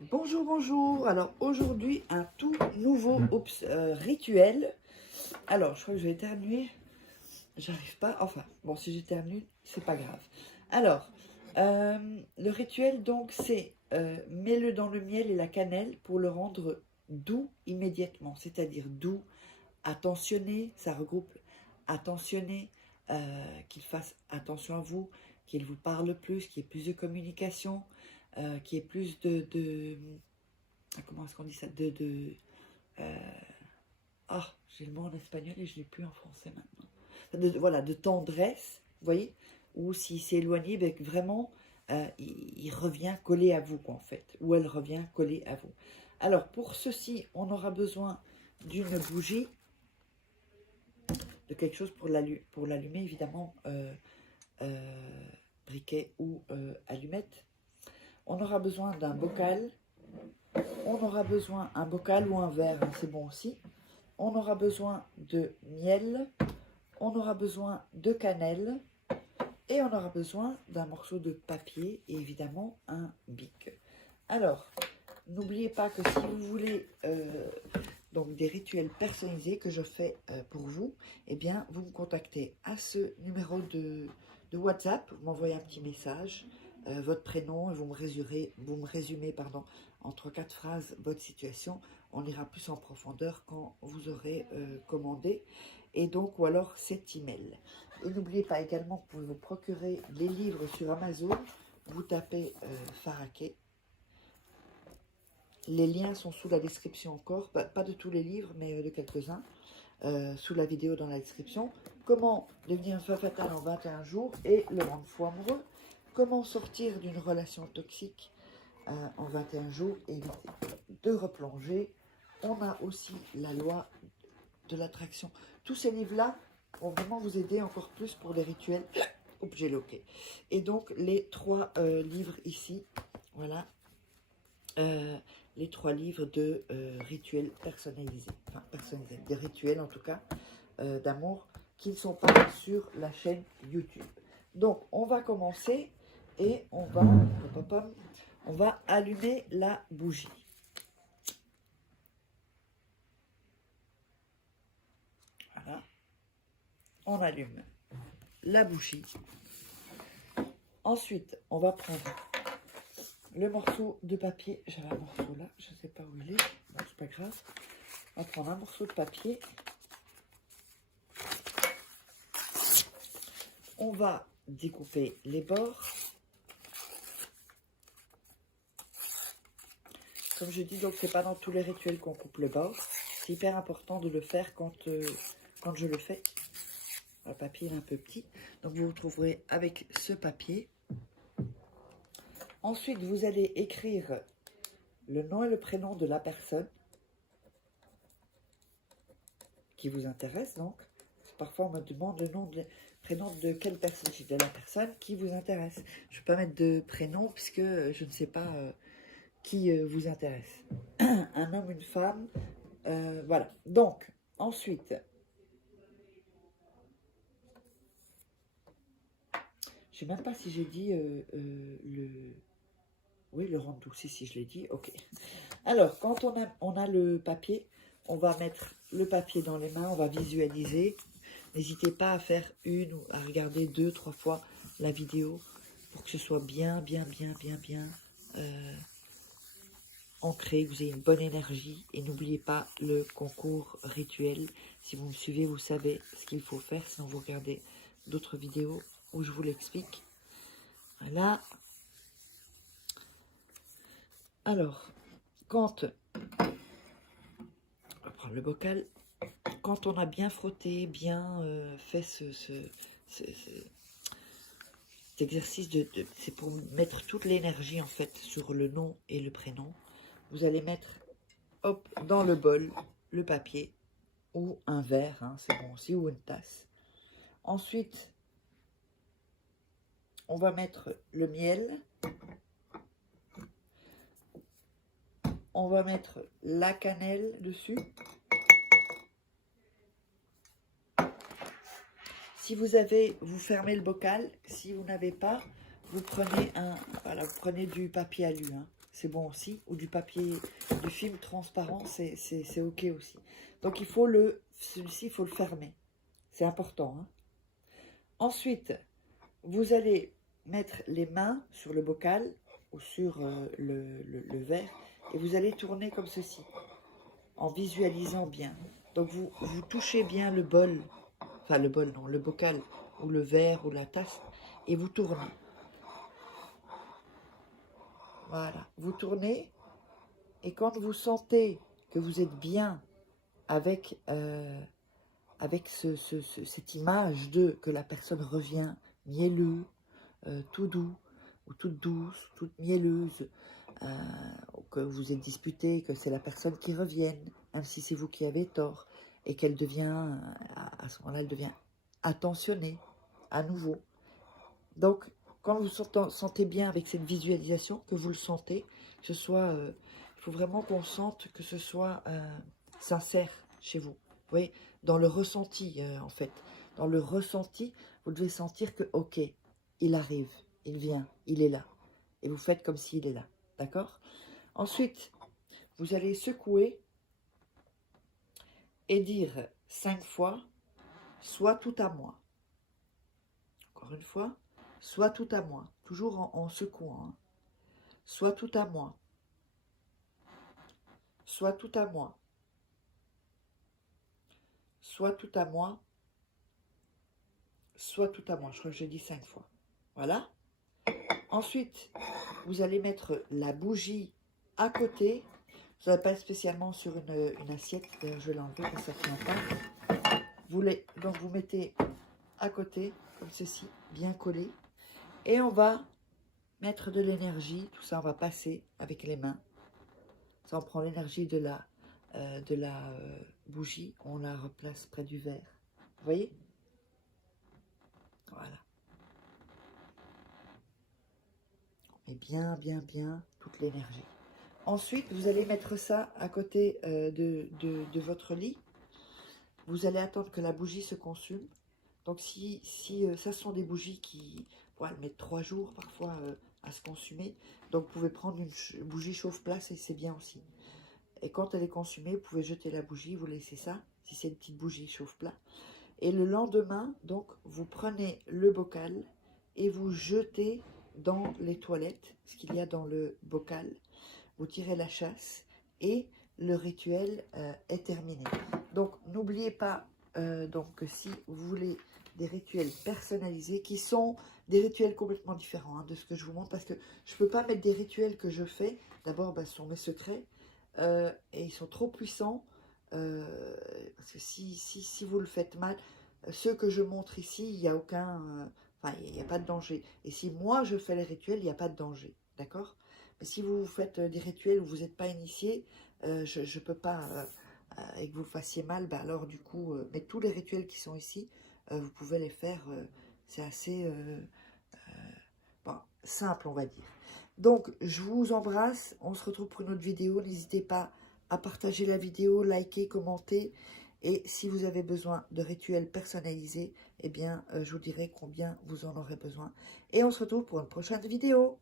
Bonjour, bonjour. Alors aujourd'hui, un tout nouveau rituel. Alors, je crois que je vais éternuer. J'arrive pas. Enfin, bon, si j'éternue, c'est pas grave. Alors, le rituel, donc, c'est mets-le dans le miel et la cannelle pour le rendre doux immédiatement. C'est-à-dire doux, attentionné. Ça regroupe attentionné, qu'il fasse attention à vous, qu'il vous parle plus, qu'il y ait plus de communication, qu'il y ait plus comment est-ce qu'on dit ça ah, j'ai le mot en espagnol et je ne l'ai plus en français maintenant. Voilà, de tendresse, vous voyez, ou s'il s'est éloigné, ben, vraiment, il revient collé à vous, quoi, en fait, ou elle revient collée à vous. Alors, pour ceci, on aura besoin d'une bougie, de quelque chose pour l'allumer, évidemment, briquet ou allumette. On aura besoin d'un bocal. On aura besoin d'un bocal ou un verre, hein, c'est bon aussi. On aura besoin de miel, on aura besoin de cannelle et on aura besoin d'un morceau de papier et évidemment un bic. Alors, n'oubliez pas que si vous voulez donc des rituels personnalisés que je fais pour vous, eh bien, vous me contactez à ce numéro de WhatsApp, vous m'envoyez un petit message, votre prénom, et vous me résumez pardon, en 3-4 phrases votre situation. On ira plus en profondeur quand vous aurez commandé, et donc, ou alors cet email. Et n'oubliez pas également, vous pouvez vous procurer les livres sur Amazon, vous tapez Faraké. Les liens sont sous la description encore, pas de tous les livres, mais de quelques-uns, sous la vidéo dans la description. Comment devenir un femme fatale en 21 jours et le rendre fou amoureux. Comment sortir d'une relation toxique en 21 jours et éviter de replonger. On a aussi la loi de l'attraction. Tous ces livres-là vont vraiment vous aider encore plus pour les rituels. Oups, j'ai loqué. Et donc, les 3 livres ici, voilà. Les 3 livres de rituels personnalisés, enfin personnalisés, des rituels en tout cas d'amour qui ne sont pas sur la chaîne YouTube. Donc on va commencer et on va allumer la bougie. Voilà, on allume la bougie. Ensuite, on va prendre le morceau de papier. J'avais un morceau là, je ne sais pas où il est. Bon, c'est pas grave. On va prendre un morceau de papier. On va découper les bords. Comme je dis, donc c'est pas dans tous les rituels qu'on coupe le bord. C'est hyper important de le faire quand je le fais. Le papier est un peu petit. Donc vous vous trouverez avec ce papier. Ensuite, vous allez écrire le nom et le prénom de la personne qui vous intéresse. Donc, parfois on me demande le nom de prénom de quelle personne, de la personne qui vous intéresse. Je ne vais pas mettre de prénom puisque je ne sais pas qui vous intéresse. Un homme, une femme, voilà. Donc, ensuite, je ne sais même pas si j'ai dit oui, le rendre doux, si je l'ai dit, ok. Alors, quand on a le papier, on va mettre le papier dans les mains, on va visualiser. N'hésitez pas à faire une ou à regarder 2, 3 fois la vidéo pour que ce soit bien ancré, que vous ayez une bonne énergie. Et n'oubliez pas le concours rituel. Si vous me suivez, vous savez ce qu'il faut faire. Sinon, vous regardez d'autres vidéos où je vous l'explique. Voilà. Alors, quand on va prendre le bocal, quand on a bien frotté, bien fait cet exercice c'est pour mettre toute l'énergie en fait sur le nom et le prénom. Vous allez mettre hop dans le bol le papier ou un verre, hein, c'est bon aussi, ou une tasse. Ensuite, on va mettre le miel. On va mettre la cannelle dessus. Si vous avez, vous fermez le bocal. Si vous n'avez pas, vous prenez vous prenez du papier alu. Hein. c'est bon aussi. Ou du papier, du film transparent, c'est ok aussi. Donc il faut celui-ci, il faut le fermer. C'est important. Hein. Ensuite, vous allez mettre les mains sur le bocal ou sur le verre et vous allez tourner comme ceci, en visualisant bien. Donc vous touchez bien le bol, enfin le bol non, le bocal ou le verre ou la tasse et vous tournez. Voilà, vous tournez et quand vous sentez que vous êtes bien avec, cette image que la personne revient mielleux, tout doux, ou toute douce, toute mielleuse, que vous êtes disputé, que c'est la personne qui revienne, même si c'est vous qui avez tort, et qu'elle devient, à ce moment-là, elle devient attentionnée, à nouveau. Donc, quand vous sentez bien avec cette visualisation, que vous le sentez, que ce soit, il faut vraiment qu'on sente que ce soit sincère chez vous. Vous voyez, dans le ressenti, en fait. Dans le ressenti, vous devez sentir que, ok, il arrive, il vient, il est là. Et vous faites comme s'il est là. D'accord? Ensuite, vous allez secouer et dire 5 fois, soit tout à moi. Encore une fois, soit tout à moi. Toujours en secouant. Hein. Soit tout à moi. Soit tout à moi. Soit tout à moi. Soit tout à moi. Je crois que j'ai dit 5 fois. Voilà. Ensuite, vous allez mettre la bougie à côté. Vous n'avez pas spécialement sur une assiette. D'ailleurs, je vais l'enlever parce que ça ne tient pas. Donc, vous mettez à côté, comme ceci, bien collé. Et on va mettre de l'énergie. Tout ça, on va passer avec les mains. Ça, on prend l'énergie de la bougie. On la replace près du verre. Vous voyez? Voilà. On met bien, bien, bien toute l'énergie. Ensuite, vous allez mettre ça à côté de votre lit. Vous allez attendre que la bougie se consume. Donc, si ça sont des bougies qui mettent 3 jours parfois à se consumer. Donc, vous pouvez prendre une bougie chauffe-place et c'est bien aussi. Et quand elle est consumée, vous pouvez jeter la bougie, vous laissez ça, si c'est une petite bougie chauffe-plat. Et le lendemain, donc, vous prenez le bocal et vous jetez dans les toilettes ce qu'il y a dans le bocal. Vous tirez la chasse et le rituel est terminé. Donc, n'oubliez pas que si vous voulez des rituels personnalisés, qui sont des rituels complètement différents de ce que je vous montre, parce que je ne peux pas mettre des rituels que je fais. D'abord, ce sont mes secrets et ils sont trop puissants. Parce que si vous le faites mal, ceux que je montre ici, il n'y a aucun... il n'y a pas de danger. Et si moi, je fais les rituels, il n'y a pas de danger. D'accord? Mais si vous faites des rituels où vous n'êtes pas initié, je ne peux pas, et que vous le fassiez mal, alors du coup, mais tous les rituels qui sont ici, vous pouvez les faire, c'est assez simple, on va dire. Donc, je vous embrasse, on se retrouve pour une autre vidéo, n'hésitez pas à partager la vidéo, liker, commenter, et si vous avez besoin de rituels personnalisés, eh bien, je vous dirai combien vous en aurez besoin. Et on se retrouve pour une prochaine vidéo.